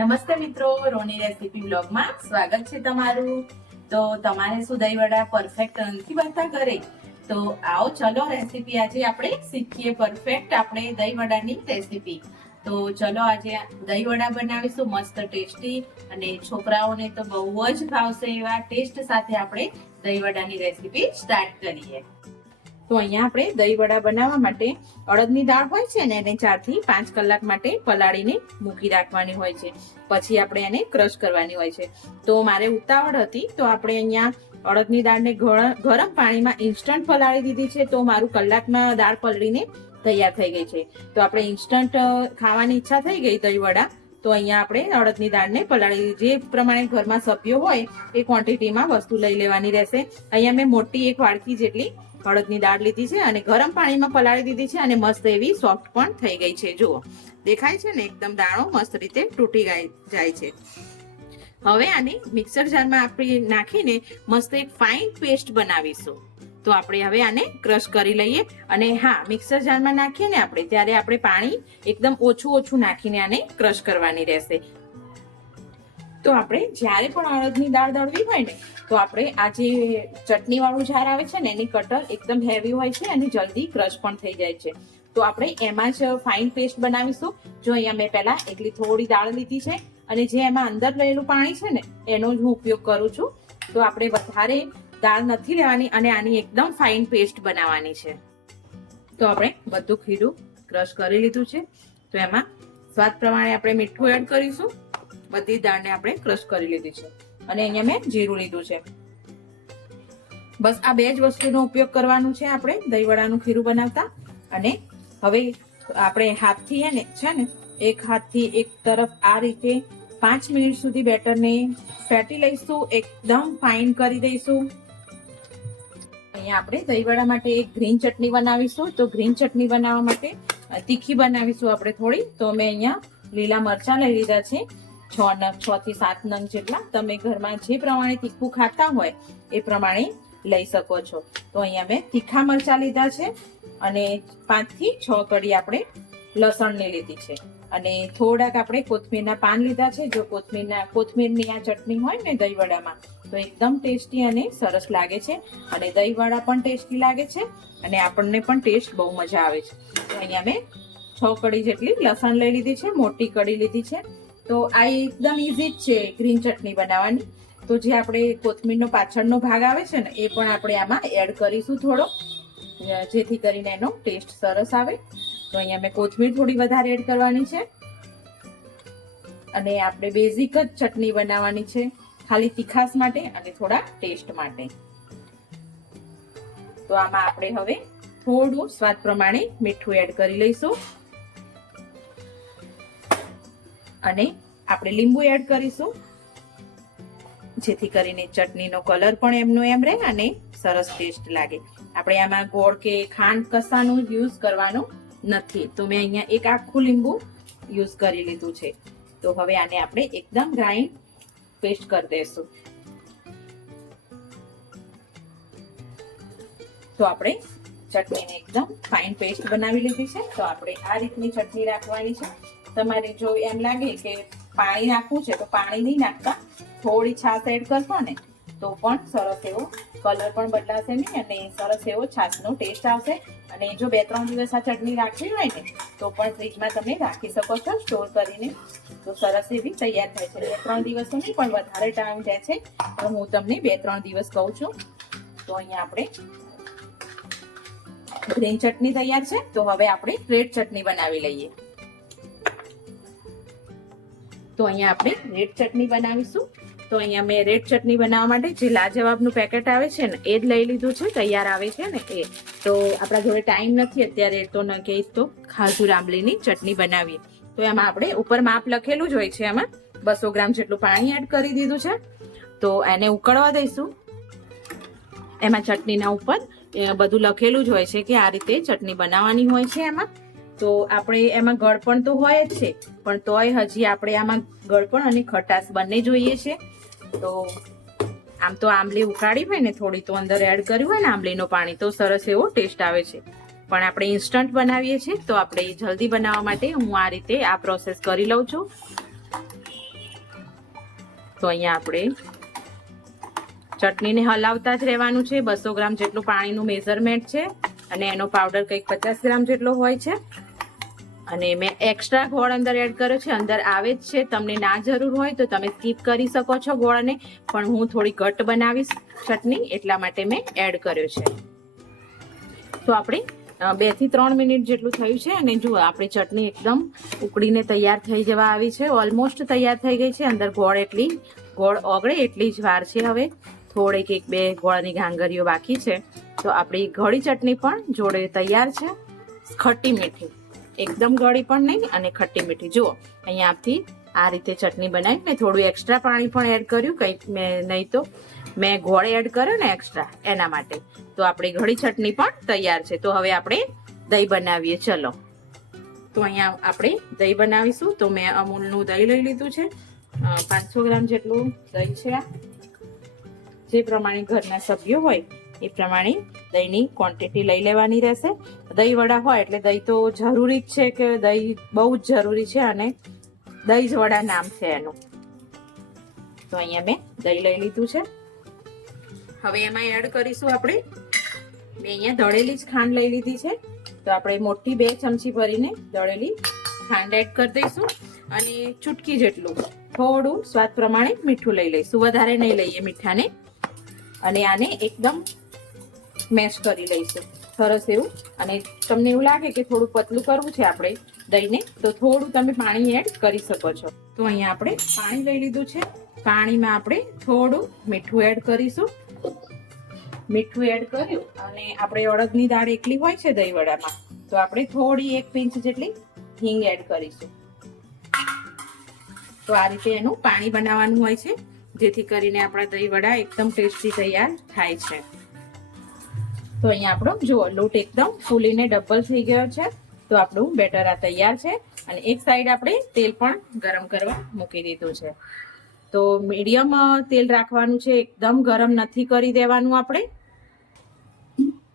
નમસ્તે મિત્રો, રોની રેસીપી બ્લોગમાં સ્વાગત છે તમારું। તો તમારે શું દહીં વડા પરફેક્ટ નથી બનતા ઘરે? તો આવો ચલો રેસીપી આજે આપણે શીખીએ પરફેક્ટ આપણે દહીં વડાની રેસીપી। તો ચલો આજે દહીં વડા બનાવીશું મસ્ત ટેસ્ટી અને છોકરાઓને તો બહુ જ ભાવશે એવા ટેસ્ટ સાથે આપણે દહીં વડાની રેસીપી સ્ટાર્ટ કરીએ। તો અહીંયા આપણે દહીં વડા બનાવવા માટે અડદની દાળ હોય છે ને એને 4 થી 5 કલાક માટે પલાળીને મૂકી રાખવાની હોય છે, પછી આપણે એને ક્રશ કરવાની હોય છે। તો મારે ઉતાવળ હતી તો આપણે અહીંયા અડદની દાળને ગરમ પાણીમાં ઇન્સ્ટન્ટ પલાળી દીધી છે, તો મારું કલાકમાં દાળ પલળીને તૈયાર થઈ ગઈ છે। તો આપણે ઇન્સ્ટન્ટ ખાવાની ઈચ્છા થઈ ગઈ દહીં વડા, તો અહીંયા આપણે અડદની દાળને પલાળી જે પ્રમાણે ઘરમાં સભ્યો હોય એ ક્વોન્ટિટીમાં વસ્તુ લઈ લેવાની રહેશે। અહીંયા મેં મોટી એક વાડકી જેટલી અડદની દાળ લીધી છે અને ગરમ પાણીમાં પલાળી દીધી છે અને મસ્ત એવી સોફ્ટ પણ થઈ ગઈ છે। જુઓ દેખાય છે ને, એકદમ દાણો મસ્ત રીતે તૂટી જાય છે। હવે આને મિક્સર જારમાં આપણે નાખીને મસ્ત એક ફાઇન પેસ્ટ બનાવીશું। તો આપણે હવે આને ક્રશ કરી લઈએ અને હા, મિક્સર જારમાં નાખીએ ને આપણે ત્યારે આપણે પાણી એકદમ ઓછું નાખીને આને ક્રશ કરવાની રહેશે। તો આપણે જ્યારે પણ અડદની દાળ દળવી હોય ને તો આપણે આ જે ચટણી વાળું જાર આવે છે ને એની કટર એકદમ હેવી હોય છે અને જલ્દી ક્રશ પણ થઈ જાય છે। તો આપણે એમાં જ ફાઇન પેસ્ટ બનાવીશું। જો અહીંયા મેં પહેલા એટલી થોડી દાળ લીધી છે અને જે એમાં અંદર રહેલું પાણી છે ને એનો જ હું ઉપયોગ કરું છું। તો આપણે વધારે દાળ નથી લેવાની અને આની એકદમ ફાઇન પેસ્ટ બનાવવાની છે। તો આપણે બધું ખીરું ક્રશ કરી લીધું છે, તો એમાં સ્વાદ પ્રમાણે આપણે મીઠું એડ કરીશું। બધી દાળને આપણે ક્રશ કરી લીધી છે અને અહીંયા મેં જીરું લીધું છે। બસ આ બે જ વસ્તુનો ઉપયોગ કરવાનું છે આપણે દહીં વડાનું ખીરું બનાવતા। અને હવે આપણે હાથથી છે ને એક હાથથી એક તરફ આ રીતે 5 મિનિટ સુધી બેટરને ફેટી લઈશું, એકદમ ફાઇન કરી દઈશું। અહીંયા આપણે દહીં વડા માટે એક ગ્રીન ચટણી બનાવીશું। તો ગ્રીન ચટણી બનાવવા માટે તીખી બનાવીશું આપણે થોડી। તો મેં અહીંયા લીલા મરચાં લઈ લીધા છે 6 થી 7 નંગ જેટલા। તમે ઘરમાં જે પ્રમાણે તીખું ખાતા હોય એ પ્રમાણે લઈ શકો છો। તો અહીંયા મેં તીખા મરચાં લીધા છે અને 5 થી 6 કળી આપણે લસણની લીધી છે અને થોડાક આપણે કોથમીરના પાન લીધા છે। જો કોથમીરની આ ચટણી હોય ને દહીં વડામાં તો એકદમ ટેસ્ટી અને સરસ લાગે છે અને દહીં વડા પણ ટેસ્ટી લાગે છે અને આપણને પણ ટેસ્ટ બહુ મજા આવે છે। તો અહીંયા મેં 6 કળી જેટલી લસણ લઈ લીધી છે, મોટી કળી લીધી છે। તો આ એકદમ ઈઝી જ છે ગ્રીન ચટણી બનાવવાની। તો જે આપણે કોથમીરનો પાછળનો ભાગ આવે છે ને એ પણ આપણે આમાં એડ કરીશું થોડો, જેથી કરીને એનો ટેસ્ટ સરસ આવે। તો અહીંયા મેં કોથમીર થોડી વધારે એડ કરવાની છે અને આપણે બેઝિક જ ચટણી બનાવવાની છે, ખાલી તીખાસ માટે અને થોડા ટેસ્ટ માટે। તો આમાં આપણે હવે થોડું સ્વાદ પ્રમાણે મીઠું એડ કરી લઈશું અને આપણે લીંબુ એડ કરીશું, જેથી કરીને ચટણીનો કલર પણ એમનો એમ રહે અને સરસ ટેસ્ટ લાગે। આપણે આમાં ગોળ કે ખાંડ કશાનું યુઝ કરવાનું નથી। તો મેં અહીંયા એક આખું લીંબુ યુઝ કરી લીધું છે। તો હવે આને આપણે એકદમ ગ્રાઇન્ડ પેસ્ટ કરી દઈશું। તો આપણે ચટણીને એકદમ ફાઇન પેસ્ટ બનાવી લીધી છે। તો આપણે આ રીતની ચટણી રાખવાની છે। તમારે જો એમ લાગે કે પાણી નાખવું છે તો પાણી નહીં નાખતા, થોડી છાશ એડ કરશો ને તો પણ સરસ એવો કલર પણ બદલાશે નહીં અને સરસ એવો છાશનો ટેસ્ટ આવશે। અને જો 2-3 દિવસ આ ચટણી રાખવી હોય ને તો પણ ફ્રીજમાં તમે રાખી શકો છો સ્ટોર કરીને, તો સરસ એવી તૈયાર થાય છે। 2-3 દિવસ નહીં પણ વધારે ટાઈમ જાય છે, તો હું તમને 2-3 દિવસ કહું છું। તો અહીંયા આપણે ગ્રીન ચટણી તૈયાર છે। તો હવે આપણે રેડ ચટણી બનાવી લઈએ। તો અહીંયા આપણે રેડ ચટણી બનાવીશું। તો અહીંયા મેં રેડ ચટણી બનાવવા માટે જે લાજવાબનું પેકેટ આવે છે ને એ જ લઈ લીધું છે, તૈયાર આવે છે ને એ। તો આપણા જોડે ટાઈમ નથી અત્યારે તો ન કહીશ તો ખાજૂર આંબલીની ચટણી બનાવીએ। તો એમાં આપણે ઉપર માપ લખેલું જ હોય છે, એમાં 200 ગ્રામ જેટલું પાણી એડ કરી દીધું છે। તો એને ઉકળવા દઈશું। એમાં ચટણીના ઉપર બધું લખેલું જ હોય છે કે આ રીતે ચટણી બનાવવાની હોય છે એમાં। તો આપણે એમાં ગળપણ તો હોય જ છે, પણ તોય હજી આપણે આમાં ગળપણ અને ખટાશ બંને જોઈએ છે। તો આમ તો આંબલી ઉકાળી હોય ને થોડી તો અંદર એડ કર્યું હોય ને આંબલીનું પાણી તો સરસ એવો ટેસ્ટ આવે છે, પણ આપણે ઇન્સ્ટન્ટ બનાવીએ છીએ તો આપણે જલ્દી બનાવવા માટે હું આ રીતે આ પ્રોસેસ કરી લઉં છું। તો અહીંયા આપણે ચટણીને હલાવતા જ રહેવાનું છે. 200 ગ્રામ જેટલું પાણીનું મેઝરમેન્ટ છે અને એનો પાવડર કંઈક 50 ગ્રામ જેટલો હોય છે. અને મેં એક્સ્ટ્રા ગોળ અંદર એડ કર્યો છે, અંદર આવે જ છે. તમને ના જરૂર હોય તો તમે સ્કીપ કરી શકો છો ગોળને, પણ હું થોડી ઘટ બનાવીશ ચટણી એટલા માટે મેં એડ કર્યો છે. તો આપણે 2 થી 3 મિનિટ જેટલું થયું છે અને જુઓ આપણી ચટણી એકદમ ઉકળીને તૈયાર થઈ જવા આવી છે. ઓલમોસ્ટ તૈયાર થઈ ગઈ છે. અંદર ગોળ ઓગળે એટલી જ વાર છે. હવે થોડીક 1-2 ગોળની ઘાંગરીઓ બાકી છે. તો આપણી ગળી ચટણી પણ જોડે તૈયાર છે. ખટ્ટી મીઠી, એકદમ ગળી પણ નહીં અને ખટ્ટી મીઠી. જુઓ અહીંયાથી આ રીતે ચટણી બનાવી. મેં થોડું એક્સ્ટ્રા પાણી પણ એડ કર્યું, કંઈક નહીં તો મેં ગોળ એડ કર્યો ને એક્સ્ટ્રા એના માટે. તો આપણી ગળી ચટણી પણ તૈયાર છે. તો હવે આપણે દહીં બનાવીએ. ચલો, તો અહીંયા આપણે દહીં બનાવીશું. તો મેં અમૂલનું દહીં લઈ લીધું છે. 500 ગ્રામ જેટલું દહીં છે. જે પ્રમાણે ઘરના સભ્યો હોય એ પ્રમાણે દહીંની ક્વોન્ટિટી લઈ લેવાની રહેશે. દહીં વડા હોય એટલે દહીં તો જરૂરી જ છે, કે દહીં બહુ જ જરૂરી છે અને દહીં જ વડા નામ છે એનું. તો અહીંયા મેં દહીં લઈ લીધું છે. હવે એમાં એડ કરીશું આપણે, મેં અહીંયા દળેલી જ ખાંડ લઈ લીધી છે. તો આપણે મોટી 2 ચમચી ભરીને દળેલી ખાંડ એડ કરી દઈશું અને ચૂટકી જેટલું થોડું સ્વાદ પ્રમાણે મીઠું લઈ લઈશું. વધારે નહીં લઈએ મીઠાને. અને આને એકદમ મેશ કરી લઈશું સરસ એવું. અને તમને એવું લાગે કે થોડું પતલું કરવું છે આપણે દહીંને, તો થોડું તમે પાણી એડ કરી શકો છો. તો અહીંયા આપણે પાણી લઈ લીધું છે. પાણીમાં આપણે થોડું મીઠું એડ કરીશું. મીઠું એડ કર્યું અને આપણે અડદની દાળ એકલી હોય છે દહીં વડામાં, તો આપણે થોડી 1 પિંચ જેટલી હિંગ એડ કરીશું. તો આ રીતે એનું પાણી બનાવવાનું હોય છે, જેથી કરીને આપણા દહીં વડા એકદમ ટેસ્ટી તૈયાર થાય છે. તો અહીંયા આપણો જુઓ લોટ એકદમ ફૂલીને ડબલ થઈ ગયો છે. તો આપણું બેટર આ તૈયાર છે. અને એક સાઈડ આપણે તેલ પણ ગરમ કરવા મૂકી દીધું છે. તો મીડિયમ તેલ રાખવાનું છે, એકદમ ગરમ નથી કરી દેવાનું આપણે.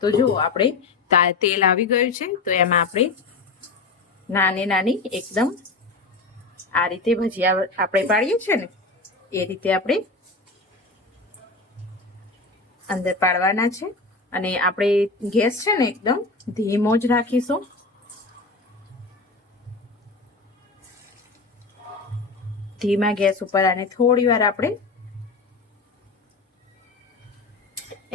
તો જુઓ આપણે તેલ આવી ગયું છે. તો એમાં આપણે નાની એકદમ આ રીતે ભજીયા આપણે પાડીએ છીએ ને એ રીતે આપણે અંદર પાડવાના છે. અને આપણે ગેસ છે ને એકદમ ધીમો જ રાખીશું. ધીમા ગેસ ઉપર આને થોડી વાર આપણે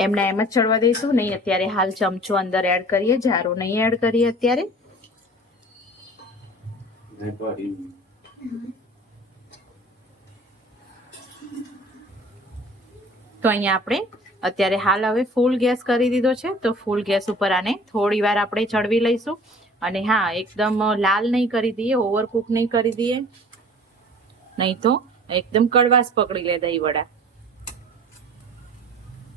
એમના એમ જ ચડવા દઈશું. નહીં અત્યારે હાલ ચમચો અંદર એડ કરીએ, જારો નહીં એડ કરીએ અત્યારે. તો અહીંયા આપણે અત્યારે હાલ હવે ફૂલ ગેસ કરી દીધો છે. તો ફૂલ ગેસ ઉપર આને થોડી વાર આપણે ચડવી લઈશું. અને હા, એકદમ લાલ નહીં કરી દઈએ, ઓવરકુક નહીં કરી દઈએ, નહીં તો એકદમ કડવાશ પકડી લે દહીં વડા.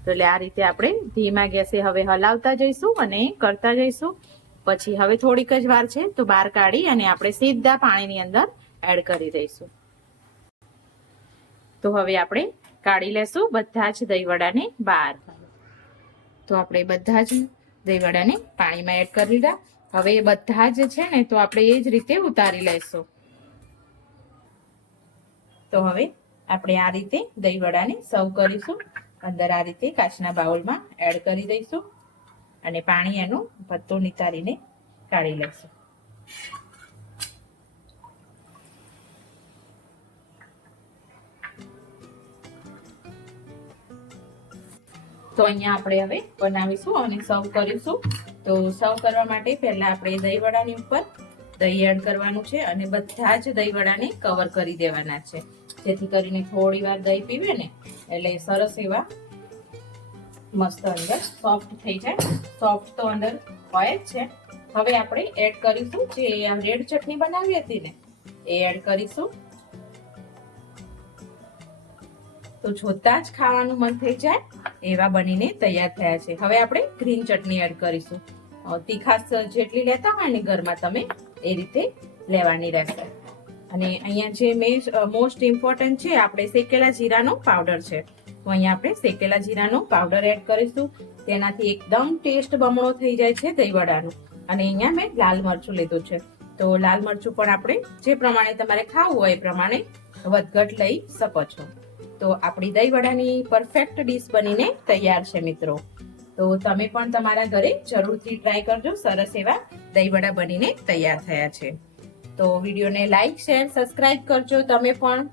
તો એટલે આ રીતે આપણે ધીમા ગેસે હવે હલાવતા જઈશું અને કરતા જઈશું. પછી હવે થોડીક જ વાર છે તો બહાર કાઢી અને આપણે સીધા પાણીની અંદર એડ કરી દઈશું. તો હવે આપણે કાઢી લેશું બધા જ દહીં વડાને બહાર. તો આપણે બધા જ દહીં વડાને પાણીમાં એડ કરી લીધા. હવે બધા જ છે ને તો આપણે એ જ રીતે ઉતારી લઈશું. તો હવે આપણે આ રીતે દહીં વડાને સર્વ કરીશું. અંદર આ રીતે કાચના બાઉલમાં એડ કરી દઈશું અને પાણી એનું પત્તો નિતારીને કાઢી લઈશું. તો અહીંયા આપણે હવે બનાવીશું અને સર્વ કરીશું. તો સર્વ કરવા માટે પહેલા આપણે દહીં વડાની ઉપર દહીં એડ કરવાનું છે અને બધા જ દહીં વડાને કવર કરી દેવાના છે, જેથી કરીને થોડી વાર દહીં પીવે ને એટલે સરસ એવા મસ્ત અંદર સોફ્ટ થઈ જાય. સોફ્ટ તો અંદર હોય જ છે. હવે આપણે એડ કરીશું જે રેડ ચટણી બનાવી હતી ને એ એડ કરીશું. તો જોતા જ ખાવાનું મન થઈ જાય એવા બનીને તૈયાર થયા છે. હવે આપણે ગ્રીન ચટણી એડ કરીશું. તીખાશ જેટલી લેતા હોય ને ઘરમાં તમે એ રીતે લેવાની રહેશે. અને અહીંયા જે મોસ્ટ ઇમ્પોર્ટન્ટ છે આપણે શેકેલા જીરાનો પાવડર છે. તો અહીંયા આપણે શેકેલા જીરાનો પાવડર એડ કરીશું. તેનાથી એકદમ ટેસ્ટ બમણો થઈ જાય છે દહીં વડાનો. અને અહીંયા મેં લાલ મરચું લીધું છે. તો લાલ મરચું પણ આપણે જે પ્રમાણે તમારે ખાવું હોય એ પ્રમાણે વધઘટ લઈ શકો છો. તો આપણી દહીંવડાની પરફેક્ટ ડીશ બનીને તૈયાર છે મિત્રો. તો તમે પણ તમારા ઘરે જરૂરથી ટ્રાય કરજો. સરસ એવા દહીંવડા બનીને તૈયાર થયા છે. તો વિડીયોને લાઈક શેર સબસ્ક્રાઇબ કરજો તમે પણ.